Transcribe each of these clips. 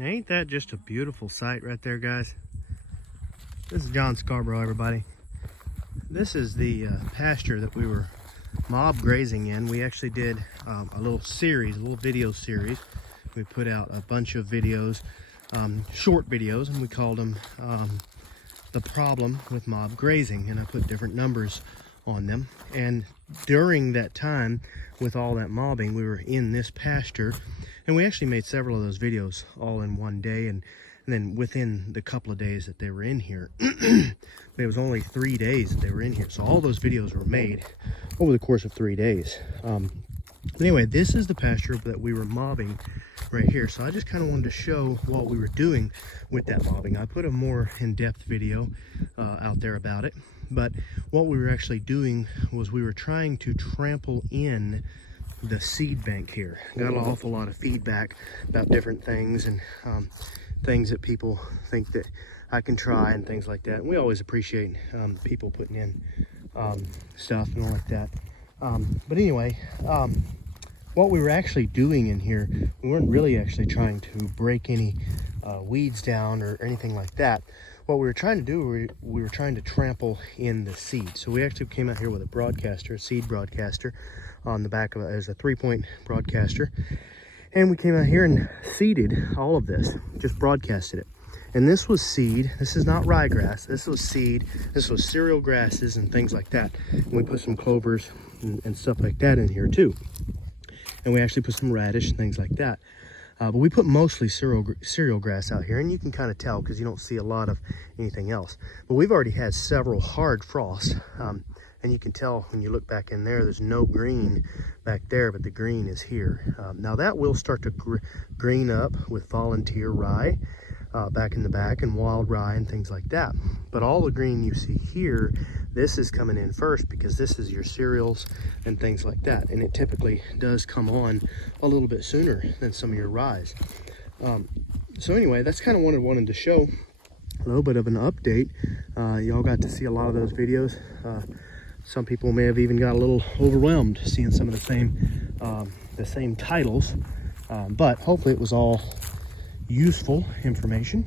Ain't that just a beautiful sight right there, guys? This is John Scarborough, everybody. This is the pasture that we were mob grazing in. We actually did a little video series. We put out a bunch of videos, short videos, and we called them The Problem with Mob Grazing, and I put different numbers on them. And during that time, with all that mobbing, we were in this pasture, and we actually made several of those videos all in one day. And then within the couple of days that they were in here, it was only 3 days that they were in here, so all those videos were made over the course of 3 days. Anyway, this is the pasture that we were mobbing right here. So I just kind of wanted to show what we were doing with that mobbing. I put a more in-depth video out there about it, but what we were actually doing was we were trying to trample in the seed bank here. Got an awful lot of feedback about different things and things that people think that I can try and things like that. And we always appreciate people putting in stuff and all like that. But anyway, what we were actually doing in here, we weren't really actually trying to break any weeds down or anything like that. What we were trying to do, we were trying to trample in the seed. So we actually came out here with a seed broadcaster on the back of it. As a 3-point broadcaster. And we came out here and seeded all of this, just broadcasted it. And this was seed. This is not ryegrass. This was seed. This was cereal grasses and things like that. And we put some clovers and stuff like that in here too. And we actually put some radish and things like that. But we put mostly cereal grass out here, and you can kind of tell because you don't see a lot of anything else. But we've already had several hard frosts, and you can tell when you look back in there, there's no green back there, but the green is here. Now that will start to green up with volunteer rye back in the back, and wild rye and things like that. But all the green you see here, this is coming in first because this is your cereals and things like that. And it typically does come on a little bit sooner than some of your rye. So anyway, that's kind of what I wanted to show. A little bit of an update. Y'all got to see a lot of those videos. Some people may have even got a little overwhelmed seeing some of the same titles, but hopefully it was all useful information.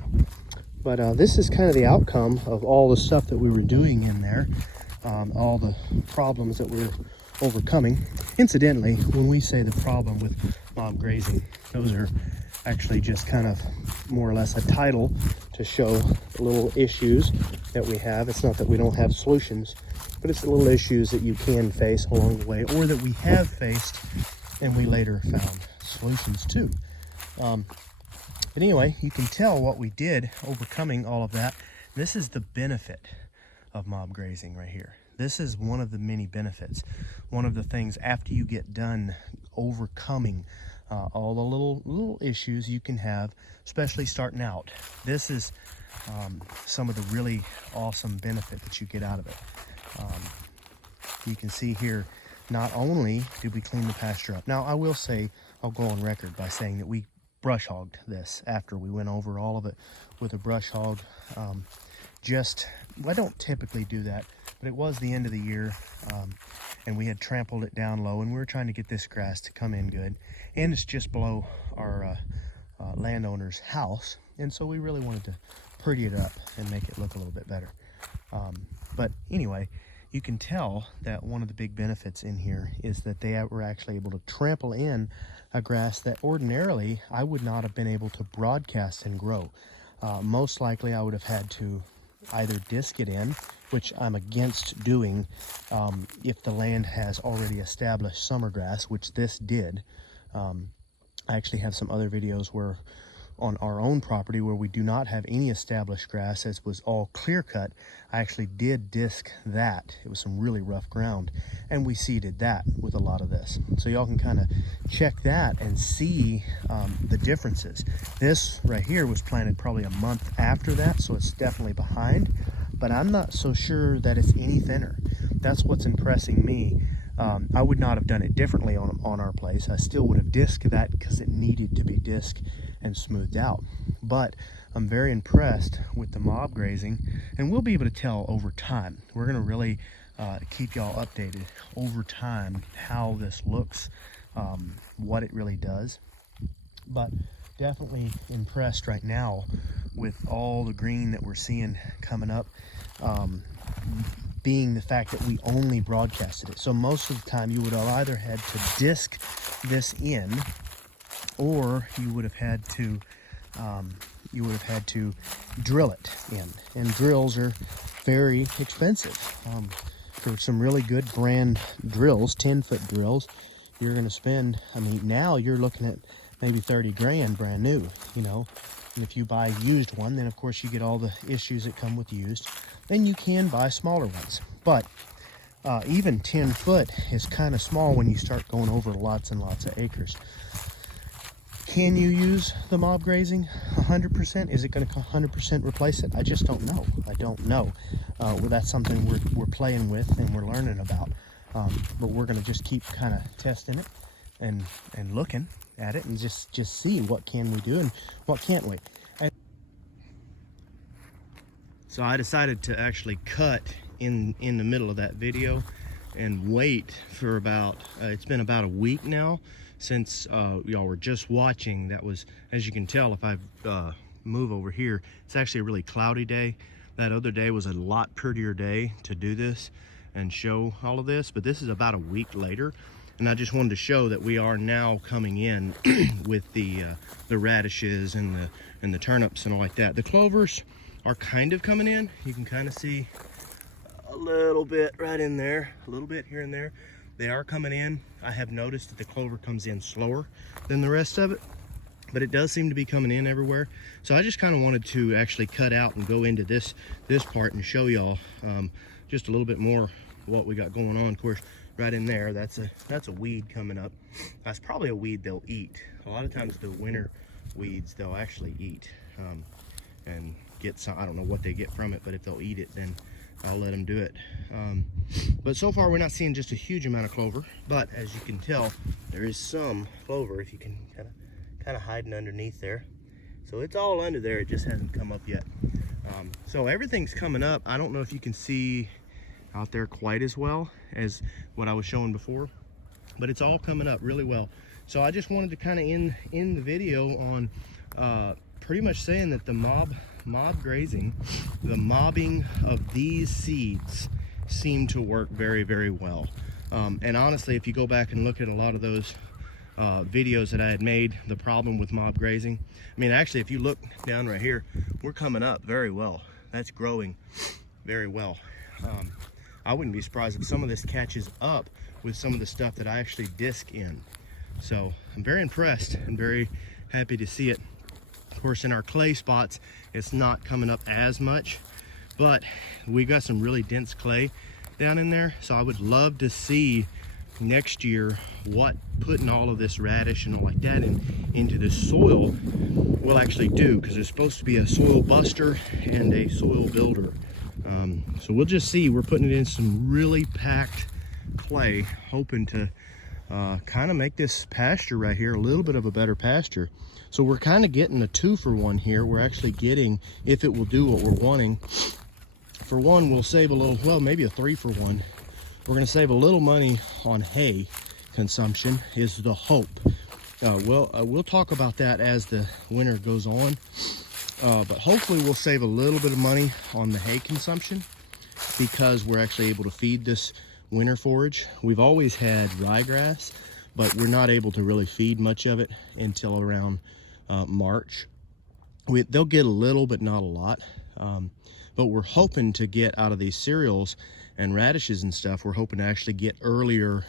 But this is kind of the outcome of all the stuff that we were doing in there, all the problems that we were overcoming. Incidentally, when we say the problem with mob grazing, those are actually just kind of more or less a title to show the little issues that we have. It's not that we don't have solutions, but it's the little issues that you can face along the way, or that we have faced and we later found solutions to. But anyway, you can tell what we did overcoming all of that. This is the benefit of mob grazing right here. This is one of the many benefits. One of the things after you get done overcoming all the little issues you can have, especially starting out. This is some of the really awesome benefit that you get out of it. You can see here, not only did we clean the pasture up. Now, I will say, I'll go on record by saying that we brush hogged this after we went over all of it with a brush hog. I don't typically do that, but it was the end of the year, and we had trampled it down low, and we were trying to get this grass to come in good. And it's just below our landowner's house, and so we really wanted to pretty it up and make it look a little bit better. But anyway, you can tell that one of the big benefits in here is that they were actually able to trample in a grass that ordinarily I would not have been able to broadcast and grow. Most likely I would have had to either disc it in, which I'm against doing if the land has already established summer grass, which this did. I actually have some other videos where on our own property where we do not have any established grass, as was all clear cut. I actually did disc that. It was some really rough ground, and we seeded that with a lot of this. So y'all can kind of check that and see the differences. This right here was planted probably a month after that, so it's definitely behind, but I'm not so sure that it's any thinner. That's what's impressing me. I would not have done it differently on our place. I still would have disced that because it needed to be disced and smoothed out. But I'm very impressed with the mob grazing, and we'll be able to tell over time. We're going to really keep y'all updated over time how this looks, what it really does. But definitely impressed right now with all the green that we're seeing coming up, being the fact that we only broadcasted it. So most of the time you would have either had to disc this in, or you would have had to drill it in, and drills are very expensive. For some really good brand drills, 10-foot drills, you're going to spend, I mean, now you're looking at maybe 30 grand brand new, you know. And if you buy a used one, then of course you get all the issues that come with used. Then you can buy smaller ones. But even 10 foot is kind of small when you start going over lots and lots of acres. Can you use the mob grazing 100%? Is it going to 100% replace it? I just don't know. I don't know. Well, that's something we're playing with and we're learning about. But we're going to just keep kind of testing it and looking at it and just see what can we do and what can't we. So I decided to actually cut in the middle of that video and wait for about, it's been about a week now since y'all were just watching. That was, as you can tell, if I move over here, it's actually a really cloudy day. That other day was a lot prettier day to do this and show all of this, but this is about a week later. And I just wanted to show that we are now coming in with the radishes and the turnips and all like that. The clovers are kind of coming in. You can kind of see a little bit right in there, a little bit here and there. They are coming in. I have noticed that the clover comes in slower than the rest of it, but it does seem to be coming in everywhere. So I just kind of wanted to actually cut out and go into this part and show y'all just a little bit more what we got going on. Of course, right in there, that's a weed coming up. That's probably a weed they'll eat. A lot of times the winter weeds they'll actually eat and get some, I don't know what they get from it, but if they'll eat it, then I'll let them do it. But so far we're not seeing just a huge amount of clover, but as you can tell, there is some clover, if you can kind of hiding underneath there. So it's all under there, it just hasn't come up yet. So everything's coming up. I don't know if you can see out there quite as well as what I was showing before, but it's all coming up really well. So I just wanted to kind of end the video on pretty much saying that the mob grazing, the mobbing of these seeds seem to work very, very well. And honestly, if you go back and look at a lot of those videos that I had made, the problem with mob grazing, I mean, actually, if you look down right here, we're coming up very well. That's growing very well. I wouldn't be surprised if some of this catches up with some of the stuff that I actually disc in. So I'm very impressed and very happy to see it. Of course, in our clay spots, it's not coming up as much, but we got some really dense clay down in there. So I would love to see next year what putting all of this radish and all like that into the soil will actually do, because it's supposed to be a soil buster and a soil builder. So we'll just see. We're putting it in some really packed clay, hoping to kind of make this pasture right here a little bit of a better pasture. So we're kind of getting a 2-for-1 here. We're actually getting, if it will do what we're wanting, for one, we'll save a little, well, maybe a 3-for-1. We're going to save a little money on hay consumption is the hope. We'll talk about that as the winter goes on. But hopefully we'll save a little bit of money on the hay consumption because we're actually able to feed this winter forage. We've always had ryegrass, but we're not able to really feed much of it until around March. They'll get a little, but not a lot. But we're hoping to get out of these cereals and radishes and stuff, we're hoping to actually get earlier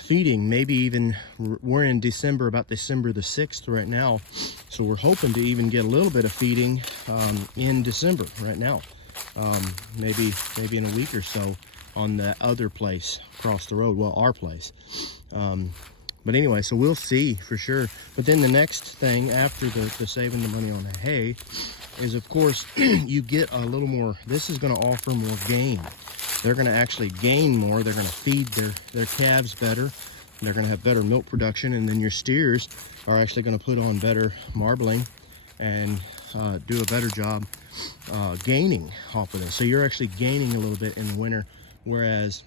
feeding. Maybe even, we're in December, about December the 6th right now, so we're hoping to even get a little bit of feeding in December right now, maybe in a week or so on the other place across the road, well, our place. But anyway, so we'll see for sure. But then the next thing after the saving the money on the hay is, of course, you get a little more. This is going to offer more gain. They're going to actually gain more. They're going to feed their calves better. They're going to have better milk production, and then your steers are actually going to put on better marbling and do a better job gaining off of this. So you're actually gaining a little bit in the winter, whereas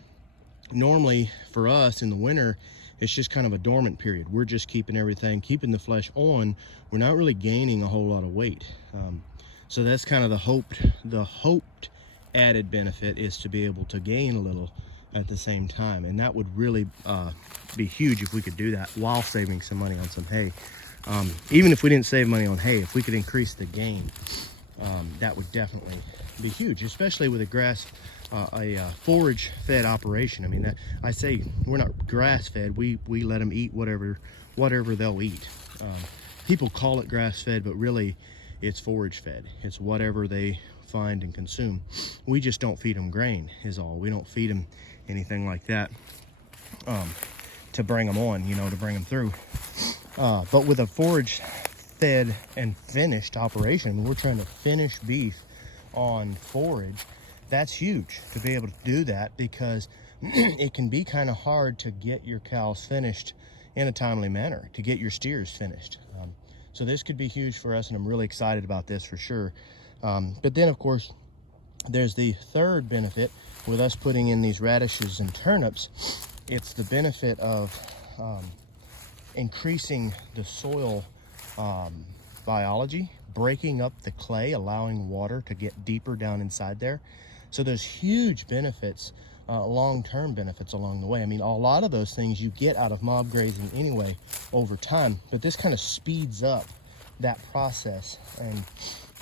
normally for us in the winter, it's just kind of a dormant period. We're just keeping the flesh on. We're not really gaining a whole lot of weight. So that's kind of the hoped added benefit, is to be able to gain a little at the same time. And that would really be huge if we could do that while saving some money on some hay. Even if we didn't save money on hay, if we could increase the gain, that would definitely be huge, especially with a forage fed operation. I mean, I say we're not grass fed. We let them eat whatever they'll eat. People call it grass fed, but really it's forage fed. It's whatever they find and consume. We just don't feed them grain is all. We don't feed them anything like that to bring them on, to bring them through. But with a forage fed and finished operation, we're trying to finish beef on forage. That's huge to be able to do that, because it can be kind of hard to get your cows finished in a timely manner, to get your steers finished. So this could be huge for us, and I'm really excited about this for sure. But then, of course, there's the third benefit with us putting in these radishes and turnips. It's the benefit of increasing the soil biology, breaking up the clay, allowing water to get deeper down inside there. So there's huge benefits, long-term benefits along the way. I mean, a lot of those things you get out of mob grazing anyway over time, but this kind of speeds up that process and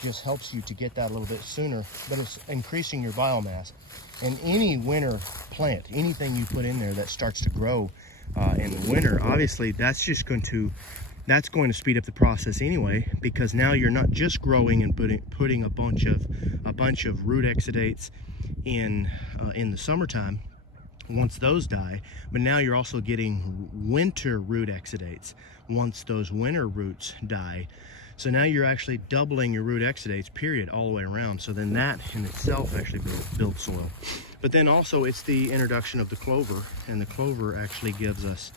just helps you to get that a little bit sooner. But it's increasing your biomass. And any winter plant, anything you put in there that starts to grow in the winter, obviously that's going to speed up the process anyway, because now you're not just growing and putting a bunch of root exudates in the summertime once those die, but now you're also getting winter root exudates once those winter roots die. So now you're actually doubling your root exudates, period, all the way around. So then that in itself actually builds soil. But then also it's the introduction of the clover, and the clover actually gives us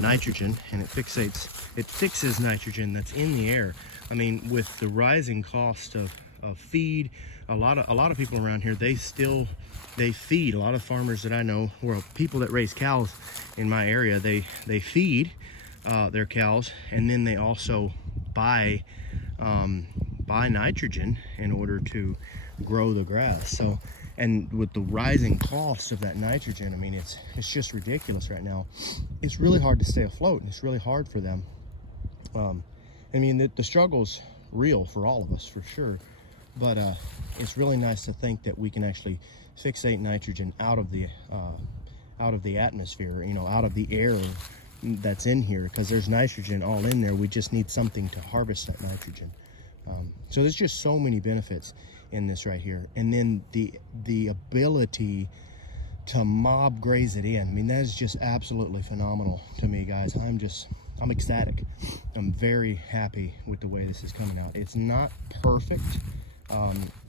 nitrogen, and it fixes nitrogen that's in the air. I mean, with the rising cost of feed, a lot of people around here, they feed. A lot of farmers that I know, or people that raise cows in my area, they feed their cows, and then they also buy nitrogen in order to grow the grass. So, and with the rising cost of that nitrogen, I mean, it's just ridiculous right now. It's really hard to stay afloat, and it's really hard for them. I mean, the struggle's real for all of us, for sure. But it's really nice to think that we can actually fixate nitrogen out of the atmosphere, out of the air that's in here, because there's nitrogen all in there. We just need something to harvest that nitrogen. So there's just so many benefits in this right here. And then the ability to mob graze it in, I mean, that is just absolutely phenomenal to me, guys. I'm ecstatic. I'm very happy with the way this is coming out. It's not perfect.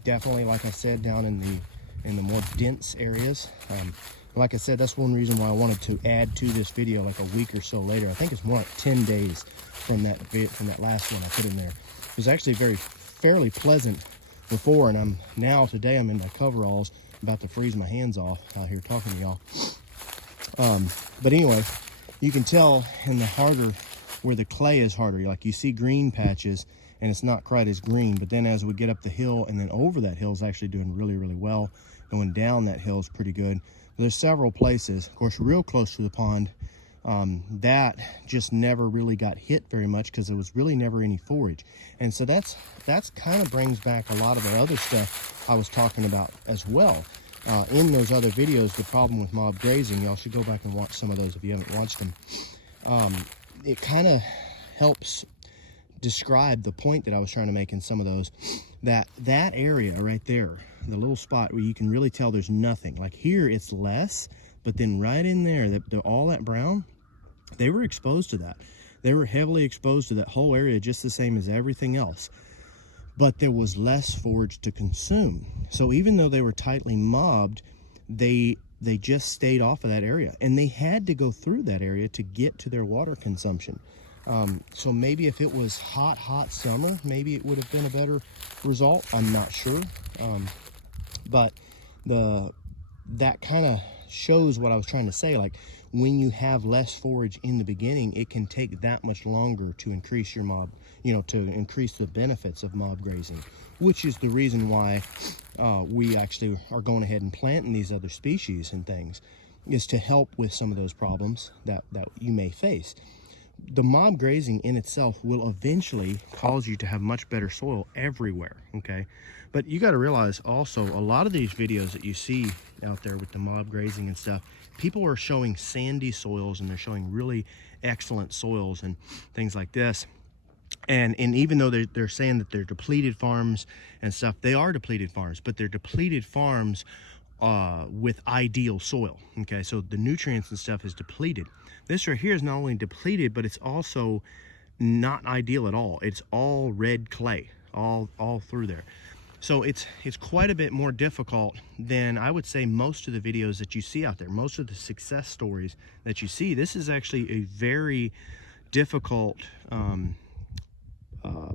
Definitely, like I said, down in the more dense areas. Like I said, that's one reason why I wanted to add to this video like a week or so later. I think it's more like 10 days from that last one I put in there. It was actually fairly pleasant before, and today I'm in my coveralls, about to freeze my hands off out here talking to y'all. But anyway, you can tell in the harder, where the clay is harder, like you see green patches and it's not quite as green, but then as we get up the hill and then over that hill is actually doing really, really well. Going down that hill is pretty good. There's several places, of course, real close to the pond, that just never really got hit very much because there was really never any forage. And so that's kind of brings back a lot of the other stuff I was talking about as well. In those other videos, the problem with mob grazing, y'all should go back and watch some of those if you haven't watched them. It kind of helps describe the point that I was trying to make in some of those, that area right there, the little spot where you can really tell there's nothing. Like here it's less, but then right in there, all that brown, they were exposed to that. They were heavily exposed to that whole area, just the same as everything else. But there was less forage to consume. So even though they were tightly mobbed, they just stayed off of that area, and they had to go through that area to get to their water consumption. So maybe if it was hot summer, maybe it would have been a better result. I'm not sure. But that kind of shows what I was trying to say. Like when you have less forage in the beginning, it can take that much longer to increase your mob, to increase the benefits of mob grazing, which is the reason why we actually are going ahead and planting these other species and things, is to help with some of those problems that you may face. The mob grazing in itself will eventually cause you to have much better soil everywhere, okay? But you got to realize also, a lot of these videos that you see out there with the mob grazing and stuff, people are showing sandy soils and they're showing really excellent soils and things like this. And even though they're saying that they're depleted farms and stuff, they are depleted farms, but they're depleted farms with ideal soil, okay? So the nutrients and stuff is depleted. This right here is not only depleted, but it's also not ideal at all. It's all red clay all through there. So it's quite a bit more difficult than, I would say, most of the videos that you see out there, most of the success stories that you see. This is actually a very difficult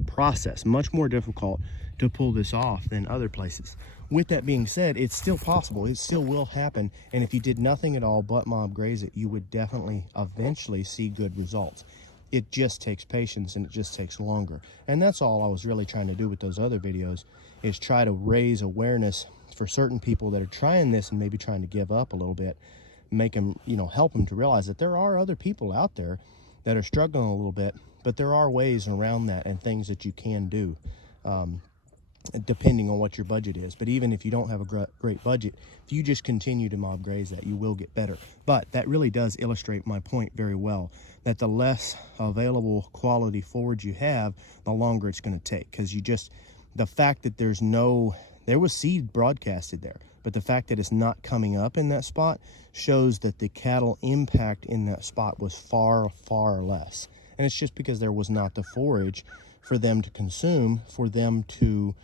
process, much more difficult to pull this off than other places. With that being said, it's still possible. It still will happen. And if you did nothing at all but mob graze it, you would definitely eventually see good results. It just takes patience and it just takes longer. And that's all I was really trying to do with those other videos, is try to raise awareness for certain people that are trying this and maybe trying to give up a little bit, make them, help them to realize that there are other people out there that are struggling a little bit, but there are ways around that and things that you can do, depending on what your budget is. But even if you don't have a great budget, if you just continue to mob graze that, you will get better. But that really does illustrate my point very well, that the less available quality forage you have, the longer it's going to take. Because the fact that there was seed broadcasted there, but the fact that it's not coming up in that spot shows that the cattle impact in that spot was far, far less. And it's just because there was not the forage for them to consume, for them to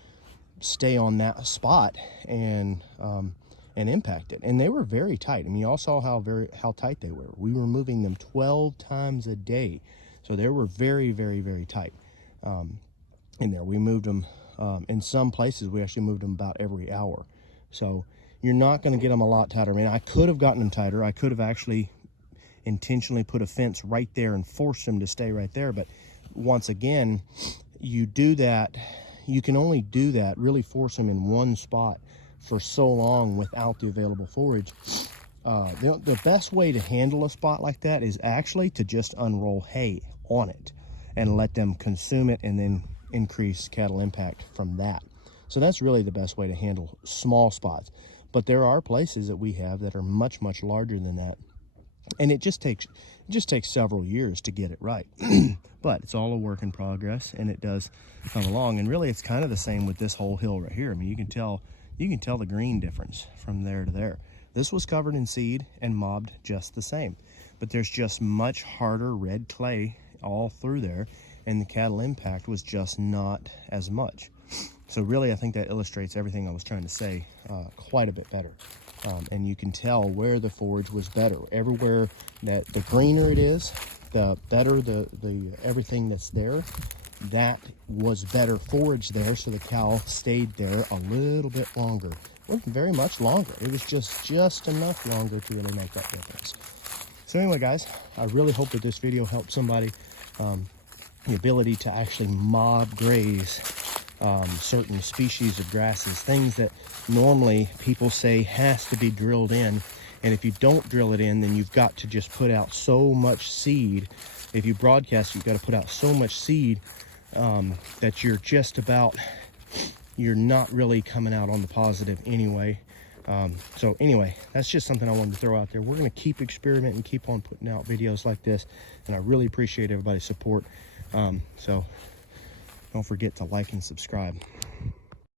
stay on that spot and impact it. And they were very tight. I mean, you all saw how tight they were. We were moving them 12 times a day. So they were very, very, very tight in there. We moved them, in some places, we actually moved them about every hour. So you're not going to get them a lot tighter. I mean, I could have gotten them tighter. I could have actually intentionally put a fence right there and forced them to stay right there. But once again, you do that, you can only do that, really force them in one spot for so long without the available forage. The best way to handle a spot like that is actually to just unroll hay on it and let them consume it, and then increase cattle impact from that. So that's really the best way to handle small spots. But there are places that we have that are much, much larger than that. And it just takes several years to get it right. But it's all a work in progress, and it does come along. And really, it's kind of the same with this whole hill right here. I mean, you can tell the green difference from there to there. This was covered in seed and mobbed just the same, but there's just much harder red clay all through there, and the cattle impact was just not as much. So really, I think that illustrates everything I was trying to say quite a bit better. And you can tell where the forage was better. Everywhere that the greener it is, the better the everything that's there. That was better forage there, so the cow stayed there a little bit longer. It wasn't very much longer. It was just enough longer to really make that difference. So anyway, guys, I really hope that this video helped somebody. The ability to actually mob graze certain species of grasses, things that normally people say has to be drilled in, and if you don't drill it in, then you've got to just put out so much seed. If you broadcast, you've got to put out so much seed that you're not really coming out on the positive anyway. So anyway, that's just something I wanted to throw out there. We're going to keep experimenting, keep on putting out videos like this, and I really appreciate everybody's support. So don't forget to like and subscribe.